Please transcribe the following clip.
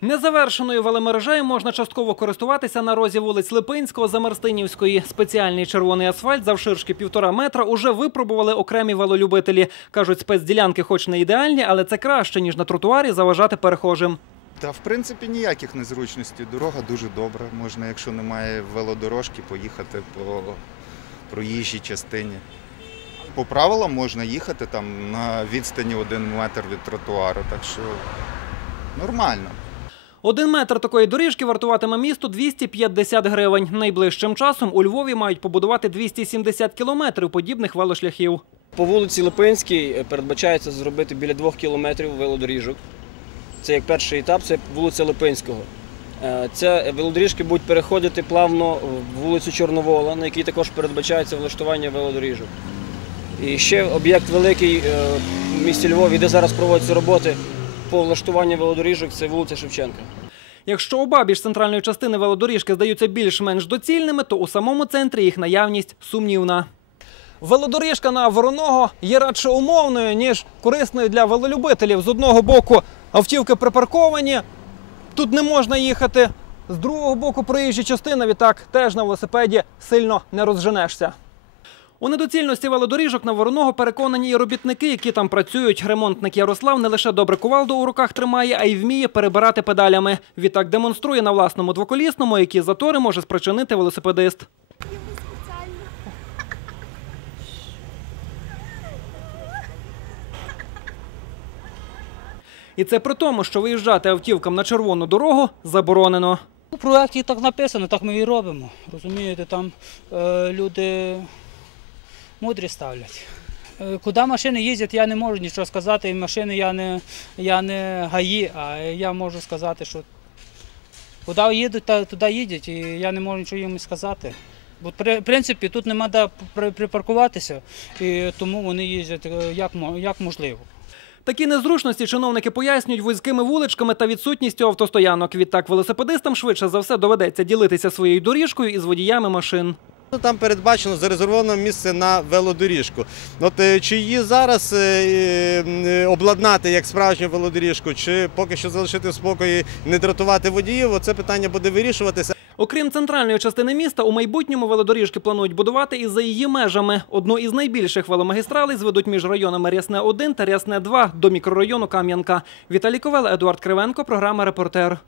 Незавершеною веломережею можна частково користуватися на розі вулиць Липинського, Замарстинівської. Спеціальний червоний асфальт завширшки півтора метра уже випробували окремі велолюбителі. Кажуть, спецділянки хоч не ідеальні, але це краще, ніж на тротуарі заважати перехожим. Та в принципі ніяких незручностей. Дорога дуже добра. Можна, якщо немає велодорожки, поїхати по проїжджій частині. По правилам можна їхати там на відстані один метр від тротуару, так що нормально. Один метр такої доріжки вартуватиме місту 250 гривень. Найближчим часом у Львові мають побудувати 270 кілометрів подібних велошляхів. По вулиці Липинській е, передбачається зробити біля двох кілометрів велодоріжок. Це як перший етап, це вулиця Липинського. Е, Це велодоріжки будуть переходити плавно в вулицю Чорновола, на якій також передбачається влаштування велодоріжок. І ще об'єкт великий е, в місті Львові, де зараз проводяться роботи по влаштуванню велодоріжок, це вулиця Шевченка. Якщо обабіч центральної частини велодоріжки здаються більш-менш доцільними, то у самому центрі їх наявність сумнівна. Велодоріжка на вороного є радше умовною, ніж корисною для велолюбителів. З одного боку автівки припарковані, тут не можна їхати. З другого боку проїжджа частина, відтак теж на велосипеді сильно не розженешся. У недоцільності велодоріжок на вороного переконані і робітники, які там працюють. Ремонтник Ярослав не лише добре кувалду у руках тримає, а й вміє перебирати педалями. Відтак демонструє на власному двоколісному, які затори може спричинити велосипедист. І це при тому, що виїжджати автівкам на червону дорогу заборонено. У проєкті так написано, так ми і робимо. Розумієте, там е, люди мудрі ставлять. Е, куди машини їздять, я не можу нічого сказати. Машини я не, я не гаї, а я можу сказати, що куди їдуть, туди їдуть, і я не можу нічого їм сказати. Бо в принципі тут нема де припаркуватися, і тому вони їздять е, як, як можливо. Такі незручності чиновники пояснюють вузькими вуличками та відсутністю автостоянок. Відтак велосипедистам швидше за все доведеться ділитися своєю доріжкою із водіями машин. Ну, Там передбачено зарезервовано місце на велодоріжку. От е, чи її зараз е, е, обладнати як справжню велодоріжку, чи поки що залишити в спокої, не дратувати водіїв, оце питання буде вирішуватися. Окрім центральної частини міста, у майбутньому велодоріжки планують будувати і за її межами. Одну із найбільших веломагістралей зведуть між районами Рясне 1 та Рясне 2 до мікрорайону Кам'янка. Віталій Ковел, Едуард Кривенко, програма Репортер.